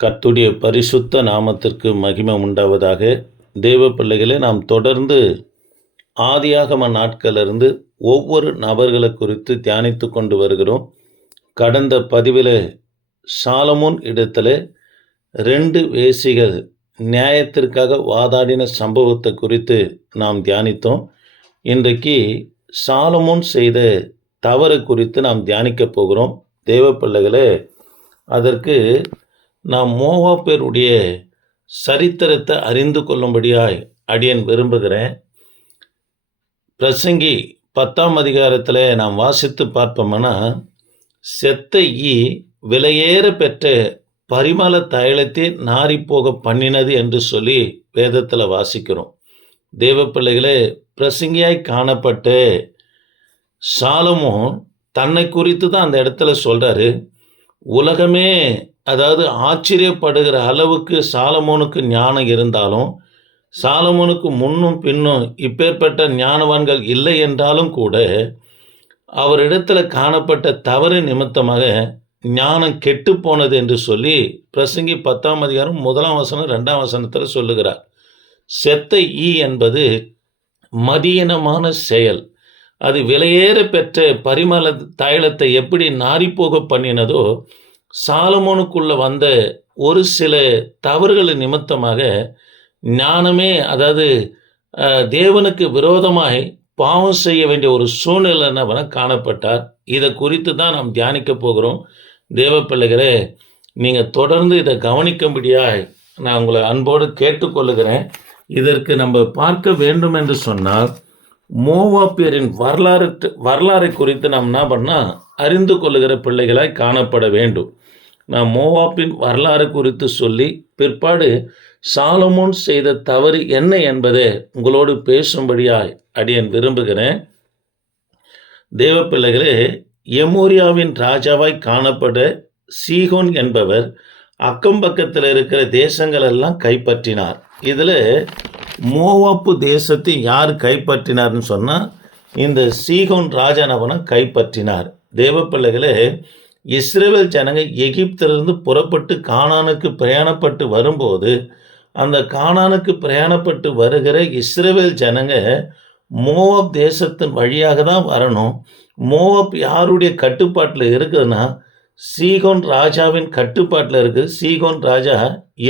கர்த்துடைய பரிசுத்த நாமத்திற்கு மகிமை உண்டாவதாக தேவ பிள்ளைகளை நாம் தொடர்ந்து ஆதியாகம நாட்களிலிருந்து ஒவ்வொரு நபர்களை குறித்து தியானித்து கொண்டு வருகிறோம். கடந்த பதிவில் சாலமோன் இடத்துல ரெண்டு வேசிகள் நியாயத்திற்காக வாதாடின சம்பவத்தை குறித்து நாம் தியானித்தோம். இன்றைக்கு சாலமோன் செய்த தவறு குறித்து நாம் தியானிக்க போகிறோம். தேவ பிள்ளைகளே அதற்கு நாம் மோவாப்பேருடைய சரித்திரத்தை அறிந்து கொள்ளும்படியாய் அடியன் விரும்புகிறேன். பிரசங்கி பத்தாம் அதிகாரத்தில் நாம் வாசித்து பார்ப்போம்னா செத்த ஈ விலையேற பெற்ற பரிமள தைலத்தை நாறிப்போக பண்ணினது என்று சொல்லி வேதத்தில் வாசிக்கிறோம். தேவ பிள்ளைகளே பிரசங்கியாய் காணப்பட்டு சாலமும் தன்னை குறித்து தான் அந்த இடத்துல சொல்கிறாரு உலகமே அதாவது ஆச்சரியப்படுகிற அளவுக்கு சாலமோனுக்கு ஞானம் இருந்தாலும் சாலமோனுக்கு முன்னும் பின்னும் இப்பேற்பட்ட ஞானவான்கள் இல்லை என்றாலும் கூட அவரிடத்தில் காணப்பட்ட தவறு நிமித்தமாக ஞானம் கெட்டு போனது என்று சொல்லி பிரசங்கி பத்தாம் அதிகாரம் முதலாம் வசனம் ரெண்டாம் வசனத்தில் சொல்லுகிறார். செத்த ஈ என்பது மதியனமான செயல். அது விலையேற பெற்ற பரிமள தைலத்தை எப்படி நாரிப்போக பண்ணினதோ சாலமோனுக்குள்ள வந்த ஒரு சில தவறுகள் நிமித்தமாக ஞானமே அதாவது தேவனுக்கு விரோதமாய் பாவம் செய்ய வேண்டிய ஒரு சூழ்நிலை காணப்பட்டார். இதை குறித்து தான் நாம் தியானிக்க போகிறோம். தேவ பிள்ளைகளே நீங்கள் தொடர்ந்து இதை கவனிக்கும்படியாய் நான் உங்களை அன்போடு கேட்டுக்கொள்ளுகிறேன். இதற்கு நம்ம பார்க்க வேண்டும் என்று சொன்னால் மோவாப்பியரின் வரலாறு வரலாறை குறித்து நாம் என்ன பண்ணால் அறிந்து கொள்ளுகிற பிள்ளைகளாய் காணப்பட வேண்டும். நான் மோவாப்பின் வரலாறு குறித்து சொல்லி பிற்பாடு சாலமோன் செய்த தவறு என்ன என்பதை உங்களோடு பேசும்படியாய் அடியேன் விரும்புகிறேன். தேவ பிள்ளைகளே எமோரியாவின் ராஜாவாய் காணப்பட சீகோன் என்பவர் அக்கம் பக்கத்தில் இருக்கிற தேசங்கள் எல்லாம் கைப்பற்றினார். இதில் மோவாப்பு தேசத்தை யார் கைப்பற்றினார்னு சொன்னால் இந்த சீகோன் ராஜானவனை கைப்பற்றினார். தேவ பிள்ளைகளே இஸ்ரேல் ஜனங்கள் எகிப்திலிருந்து புறப்பட்டு கானானுக்கு பிரயாணப்பட்டு வரும்போது அந்த கானானுக்கு பிரயாணப்பட்டு வருகிற இஸ்ரேல் ஜனங்க மோவாப் தேசத்தின் வழியாக தான் வரணும். மோவாப் யாருடைய கட்டுப்பாட்டில் இருக்குதுன்னா சீகோன் ராஜாவின் கட்டுப்பாட்டில் இருக்குது சீகோன் ராஜா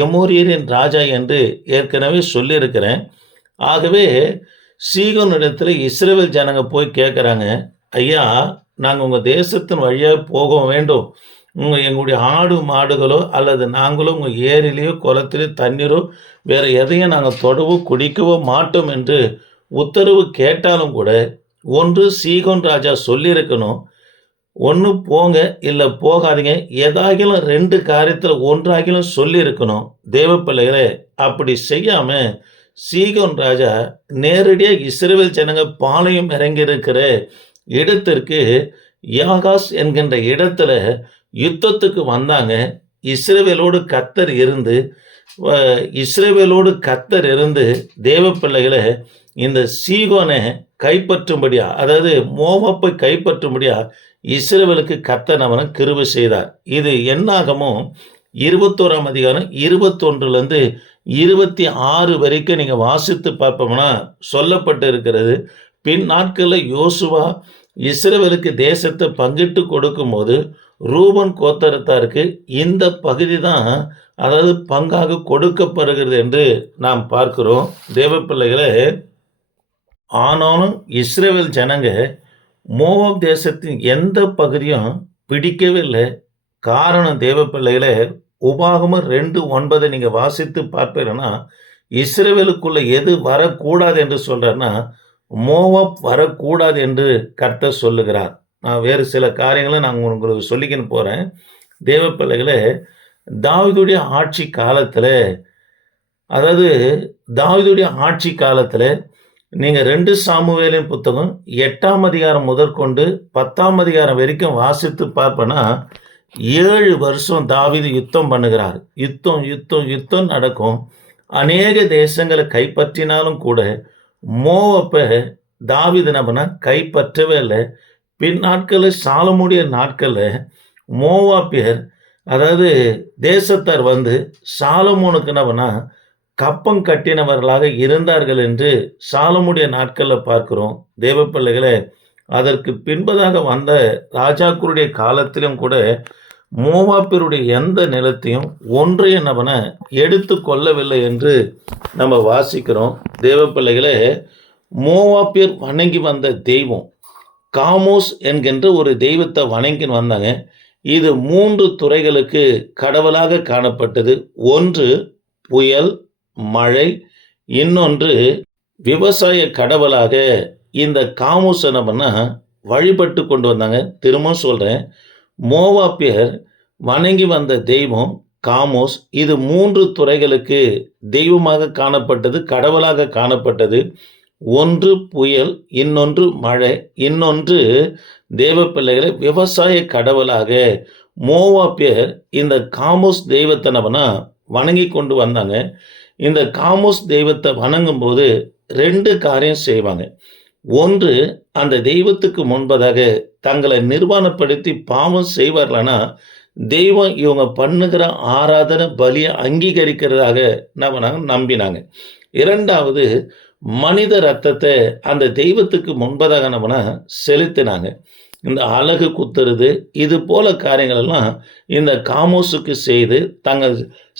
எமோரியரின் ராஜா என்று ஏற்கனவே சொல்லியிருக்கிறேன். ஆகவே சீகோன் இடத்துல இஸ்ரேல் ஜனங்க போய் கேட்குறாங்க ஐயா நாங்கள் உங்கள் தேசத்தின் வழியாக போக வேண்டும். உங்கள் எங்களுடைய ஆடு மாடுகளோ அல்லது நாங்களோ உங்கள் ஏரிலேயோ குளத்திலேயோ தண்ணீரோ வேறு எதையும் நாங்கள் தொடவோ குடிக்கவோ மாட்டோம் என்று உத்தரவு கேட்டாலும் கூட ஒன்று சீகோன் ராஜா சொல்லியிருக்கணும். ஒன்று போங்க இல்லை போகாதீங்க. எதாகிலும் ரெண்டு காரியத்தில் ஒன்றாகிலும் சொல்லியிருக்கணும். தேவ பிள்ளைகளே அப்படி செய்யாமல் சீகோன் ராஜா நேரடியாக இஸ்ரேல் ஜனங்க பாளையம் இறங்கியிருக்கிற இடத்திற்கு யாகாஸ் என்கின்ற இடத்துல யுத்தத்துக்கு வந்தாங்க. இஸ்ரேவேலோடு கத்தர் இருந்து இஸ்ரேவேலோடு கத்தர் இருந்து தேவ பிள்ளைகளை இந்த சீகோனை கைப்பற்றும்படியா அதாவது மோமப்பை கைப்பற்றும்படியா இஸ்ரேவேலுக்கு கத்தர் அவனை கிருவு செய்தார். இது என்னாகமோ இருபத்தோராம் அதிகாரம் இருபத்தொன்றுலேருந்து இருபத்தி ஆறு வரைக்கும் நீங்கள் வாசித்து பார்ப்போம்னா சொல்லப்பட்டு இருக்கிறது பின் நாட்களில் யோசுவா இஸ்ரேவலுக்கு தேசத்தை பங்கிட்டு கொடுக்கும்போது ரூபன் கோத்தரத்தாருக்கு இந்த பகுதி தான் அதாவது பங்காக கொடுக்கப்படுகிறது என்று நாம் பார்க்கிறோம். தேவ பிள்ளைகளே ஆனாலும் இஸ்ரேல் ஜனங்க மோவாப் தேசத்தின் எந்த பகுதியும் பிடிக்கவே இல்லை காரணம் தேவ பிள்ளைகளே ரெண்டு ஒன்பதை நீங்கள் வாசித்து பார்ப்பீங்கன்னா இஸ்ரேவேலுக்குள்ள எது வரக்கூடாது என்று சொல்கிறேன்னா மோவப் வரக்கூடாது என்று கர்த்தர் சொல்லுகிறார். நான் வேறு சில காரியங்களை நான் உங்களுக்கு சொல்லிக்கின்னு போகிறேன் தேவ பிள்ளைகளே தாவீதுடைய ஆட்சி காலத்தில் அதாவது தாவிதுடைய ஆட்சி காலத்தில் நீங்கள் ரெண்டு சாமுவேலின் புத்தகம் எட்டாம் அதிகாரம் முதற்கொண்டு பத்தாம் அதிகாரம் வரைக்கும் வாசித்து பார்ப்பேன்னா ஏழு வருஷம் தாவீது யுத்தம் பண்ணுகிறார். யுத்தம் யுத்தம் யுத்தம் நடக்கும். அநேக தேசங்களை கைப்பற்றினாலும் கூட மோவப்பை தாவிது என்ன கைப்பற்றவே இல்லை. பின் நாட்களில் சாலமுடைய நாட்களில் மோவாப்பியர் அதாவது தேசத்தார் வந்து சாலமோனுக்கு நபனா கப்பம் கட்டினவர்களாக இருந்தார்கள் என்று சாலமுடைய நாட்களில் பார்க்குறோம். தேவ அதற்கு பின்பதாக வந்த ராஜாக்களுடைய காலத்திலும் கூட மோவாப்பியருடைய எந்த நிலத்தையும் ஒன்றைய நபனை எடுத்து கொள்ளவில்லை என்று நம்ம வாசிக்கிறோம். தேவ பிள்ளைகளே வணங்கி வந்த தெய்வம் காமோஸ் என்கின்ற ஒரு தெய்வத்தை வணங்கி வந்தாங்க. இது மூன்று துறைகளுக்கு கடவுளாக காணப்பட்டது. ஒன்று புயல் மழை. இன்னொன்று விவசாய கடவுளாக இந்த காமோஸ் என்ன பண்ணால் வழிபட்டு கொண்டு வந்தாங்க. திரும்பவும் சொல்கிறேன் மோவாப்பியர் வணங்கி வந்த தெய்வம் காமோஸ். இது மூன்று துறைகளுக்கு தெய்வமாக காணப்பட்டது கடவுளாக காணப்பட்டது. ஒன்று புயல் இன்னொன்று மழை இன்னொன்று தேவ பிள்ளைகளை விவசாய கடவுளாக. மோவாப்பியர் இந்த காமோஸ் தெய்வத்தை நம்மனா வணங்கி கொண்டு வந்தாங்க. இந்த காமோஸ் தெய்வத்தை வணங்கும்போது ரெண்டு காரியம் செய்வாங்க. ஒன்று அந்த தெய்வத்துக்கு முன்பதாக தங்களை நிர்வாணப்படுத்தி பாவம் செய்வார்களானா தெய்வம் இவங்க பண்ணுகிற ஆராதனை பலியை அங்கீகரிக்கிறதாக நம்ம நாங்கள் நம்பினாங்க. இரண்டாவது மனித ரத்தத்தை அந்த தெய்வத்துக்கு முன்பதாக நம்மனா செலுத்தினாங்க. இந்த அழகு குத்துறது இது போல காரியங்களெல்லாம் இந்த காமோஸுக்கு செய்து தங்கள்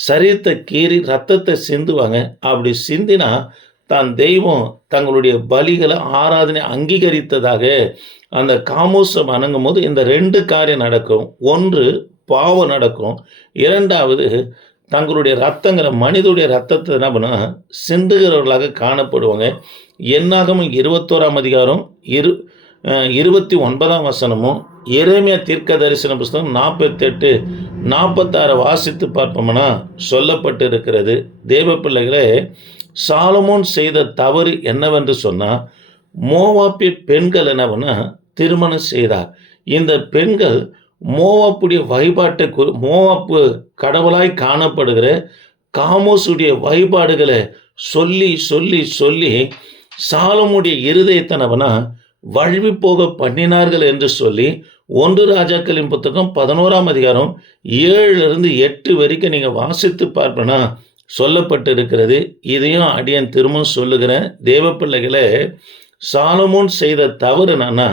சரீரத்தை கீறி ரத்தத்தை சிந்துவாங்க. அப்படி சிந்தினா தான் தெய்வம் தங்களுடைய பலிகளை ஆராதனை அங்கீகரித்ததாக அந்த காமோசம் வணங்கும் போது இந்த ரெண்டு காரியம் நடக்கும். ஒன்று பாவம் நடக்கும். இரண்டாவது தங்களுடைய ரத்தங்களை மனிதனுடைய ரத்தத்தை என்ன பண்ணா சிந்துகிறவர்களாக காணப்படுவாங்க. என்னாகமும் இருபத்தோராம் அதிகாரம் இரு இருபத்தி ஒன்பதாம் வசனமும் இறைமைய தீர்க்க தரிசன புஸ்தகம் நாற்பத்தெட்டு நாற்பத்தாறு வாசித்து பார்ப்போம்னா சொல்லப்பட்டு இருக்கிறது தேவ பிள்ளைகளே சாலமோன் செய்த தவறு என்னவென்று சொன்னால் மோவாப்பிய பெண்கள் என்னவென்னா திருமணம் செய்தார். இந்த பெண்கள் மோவாப்புடைய வழிபாட்டை கு- மோவாப்பு கடவுளாய் காணப்படுகிற காமோசுடைய வழிபாடுகளை சொல்லி சொல்லி சொல்லி சாலமுடைய இருதயத்தனவனா வழுவி போக பண்ணினார்கள் என்று சொல்லி ஒன்று ராஜாக்களின் புத்தகம் பதினோராம் அதிகாரம் ஏழுலேருந்து எட்டு வரைக்கும் நீங்கள் வாசித்து பார்ப்பேன்னா சொல்லப்பட்டு இருக்கிறது இதையும் அடியன் திரும்பவும் சொல்லுகிறேன். தேவ பிள்ளைகளை சாலமோன் செய்த தவறு என்னன்னா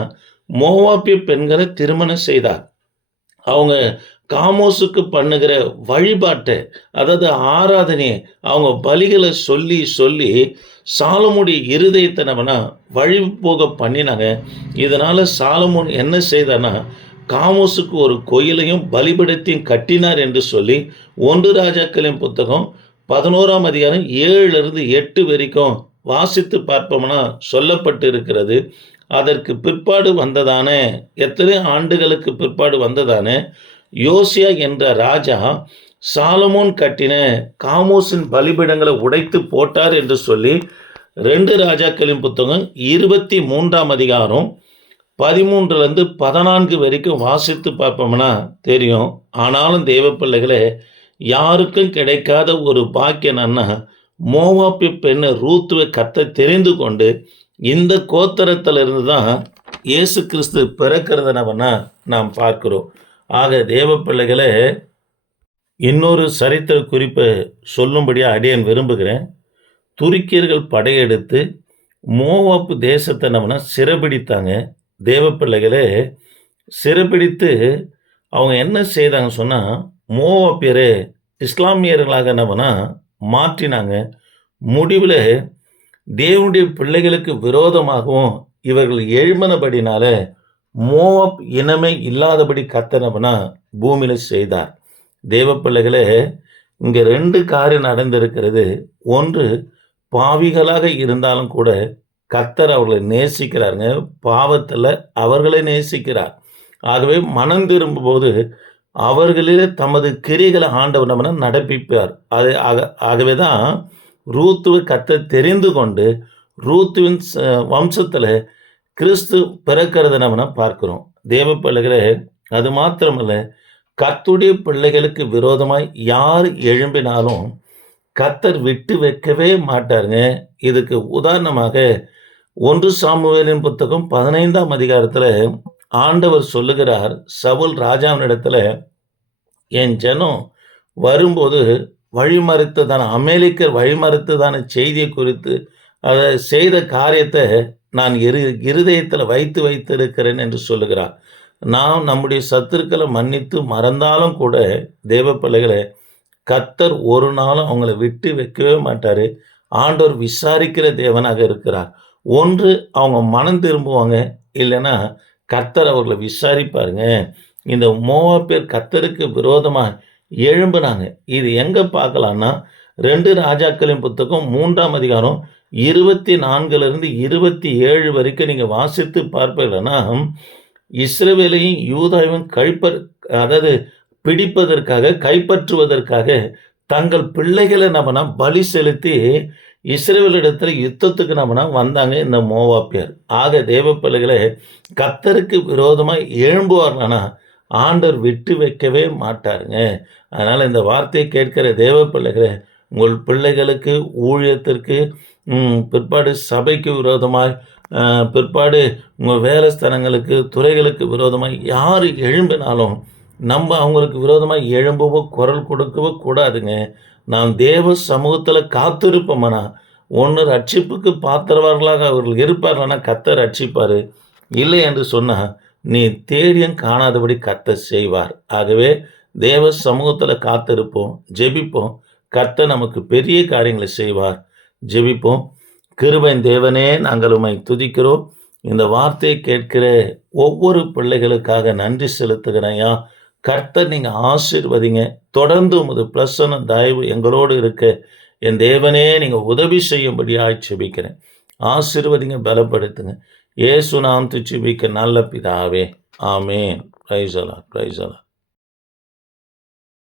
மோவாப்பிய பெண்களை திருமணம் செய்தார். அவங்க காமோஸுக்கு பண்ணுகிற வழிபாட்டை அதாவது ஆராதனையை அவங்க பலிகளை சொல்லி சொல்லி சாலமுடைய இருதயத்தை நம்மனா வழி போக பண்ணினாங்க. இதனால் சாலமோன் என்ன செய்தானா காமோஸுக்கு ஒரு கோயிலையும் பலிபடத்தையும் கட்டினார் என்று சொல்லி ஒன்று ராஜாக்களின் புத்தகம் பதினோராம் அதிகாரம் ஏழுலேருந்து எட்டு வரைக்கும் வாசித்து பார்ப்போம்னா சொல்லப்பட்டு இருக்கிறது அதற்கு பிற்பாடு வந்ததான எத்தனை ஆண்டுகளுக்கு பிற்பாடு வந்ததான யோசியா என்ற ராஜா சாலமோன் கட்டின காமோஸின் பலிபீடங்களை உடைத்து போட்டார் என்று சொல்லி ரெண்டு ராஜாக்களின் புத்தகம் இருபத்தி மூன்றாம் அதிகாரம் பதிமூன்றுலேருந்து பதினான்கு வரைக்கும் வாசித்து பார்ப்போம்னா தெரியும். ஆனாலும் தேவ பிள்ளைகளே யாருக்கும் கிடைக்காத ஒரு பாக்கியம் என்னன்னா மோவாப்பி பெண்ணை ரூத்துவை கத்தை தெரிந்து கொண்டு இந்த கோத்தரத்திலிருந்து தான் இயேசு கிறிஸ்து பிறக்கிறது நம்மனா நாம் பார்க்கிறோம். ஆக தேவ பிள்ளைகளே இன்னொரு சரித்திர குறிப்பை சொல்லும்படியாக அடியன் விரும்புகிறேன். துருக்கியர்கள் படையெடுத்து மோவாப்பு தேசத்தை நம்மனா சிறப்பிடித்தாங்க தேவ பிள்ளைகளே சிறப்பிடித்து அவங்க என்ன செய்தாங்க சொன்னால் மோவாப்பியரை இஸ்லாமியர்களாக என்னவென்னா மாற்றினாங்க. முடிவில் தேவனுடைய பிள்ளைகளுக்கு விரோதமாகவும் இவர்கள் எழுமனபடினால மோவப் இனமே இல்லாதபடி கத்தனவனா பூமியில் செய்தார். தேவ பிள்ளைகளே இங்கே ரெண்டு காரியம் நடந்திருக்கிறது. ஒன்று பாவிகளாக இருந்தாலும் கூட கத்தர் அவர்களை நேசிக்கிறாருங்க. பாவத்தில் அவர்களை நேசிக்கிறார். ஆகவே மனம் திரும்பும்போது அவர்களிலே தமது கிரிகளை ஆண்டவர் நம்ம நடப்பிப்பார். அது ஆக ஆகவே தான் ரூத்துவை கத்த தெரிந்து கொண்டு ரூத்துவின் வம்சத்தில் கிறிஸ்து பிறக்கிறத நம்ம பார்க்குறோம். தேவ பிள்ளைகளே அது மாத்திரமல்ல கத்துடைய பிள்ளைகளுக்கு விரோதமாக யார் எழும்பினாலும் கத்தர் விட்டு வைக்கவே மாட்டாருங்க. இதுக்கு உதாரணமாக ஒன்று சாமுவேலின் புத்தகம் பதினைந்தாம் அதிகாரத்தில் ஆண்டவர் சொல்லுகிறார் சவுல் ராஜாவினிடத்தில் என் ஜனம் வரும்போது வழிமறுத்ததான அமெரிக்கர் வழிமறுத்ததான செய்தியை குறித்து அதை செய்த காரியத்தை நான் இரு இருதயத்தில் வைத்து வைத்திருக்கிறேன் என்று சொல்லுகிறார். நாம் நம்முடைய சத்துருக்களை மன்னித்து மறந்தாலும் கூட தேவ பிள்ளைகளை கத்தர் ஒரு நாளும் அவங்கள விட்டு வைக்கவே மாட்டார். ஆண்டவர் விசாரிக்கிற தேவனாக இருக்கிறார். ஒன்று அவங்க மனம் திரும்புவாங்க இல்லைன்னா கர்த்தர் அவர்களை விசாரிப்பாருங்க. இந்த மூவா பேர் கர்த்தருக்கு விரோதமாக எழும்புனாங்க. இது எங்கே பார்க்கலான்னா ரெண்டு ராஜாக்களின் புத்தகம் மூன்றாம் அதிகாரம் இருபத்தி நான்குலேருந்து இருபத்தி ஏழு வரைக்கும் நீங்கள் வாசித்து பார்ப்பீங்கன்னா இஸ்ரேவேலையும் யூதாவையும் கழிப்ப அதாவது பிடிப்பதற்காக கைப்பற்றுவதற்காக தங்கள் பிள்ளைகளை நம்ம பலி செலுத்தி இஸ்ரேலிடத்தில் யுத்தத்துக்கு நம்மனா வந்தாங்க? இந்த மோவாப்பியர் ஆக தேவ பிள்ளைகளை கத்தருக்கு விரோதமாக எழும்புவார்களானா ஆண்டர் விட்டு வைக்கவே மாட்டாருங்க. அதனால் இந்த வார்த்தையை கேட்கிற தேவ பிள்ளைகளை உங்கள் பிள்ளைகளுக்கு ஊழியத்திற்கு பிற்பாடு சபைக்கு விரோதமாய் பிற்பாடு உங்கள் வேலை ஸ்தலங்களுக்கு துறைகளுக்கு விரோதமாக யார் எழும்பினாலும் நம்ம அவங்களுக்கு விரோதமாக எழும்பவோ குரல் கொடுக்கவோ கூடாதுங்க. நாம் தேவ சமூகத்தில் காத்திருப்போம்னா? ஒன்று ரட்சிப்புக்கு பாத்திரவார்களாக அவர்கள் இருப்பார்கள்னா? கத்த ரட்சிப்பார். இல்லை என்று சொன்னால் நீ தேடியும் காணாதபடி கத்த செய்வார். ஆகவே தேவ சமூகத்தில் காத்திருப்போம் ஜெபிப்போம். கத்த நமக்கு பெரிய காரியங்களை செய்வார். ஜெபிப்போம். கிருபையின் தேவனே நாங்கள் உண்மை துதிக்கிறோம். இந்த வார்த்தையை கேட்கிற ஒவ்வொரு பிள்ளைகளுக்காக நன்றி செலுத்துகிறேன்யா கர்த்தர் நீங்கள் ஆசீர்வதிங்க. தொடர்ந்து உமது பிரசன்ன தயவு எங்களோடு இருக்க. என் தேவனே நீங்கள் உதவி செய்யும்படியாக செபிக்கிறேன் ஆசிர்வதிங்க பலப்படுத்துங்க. ஏசு நாம் துச்சிபிக்க நல்ல பிதாவே. ஆமேன். ப்ரைஸ் அலா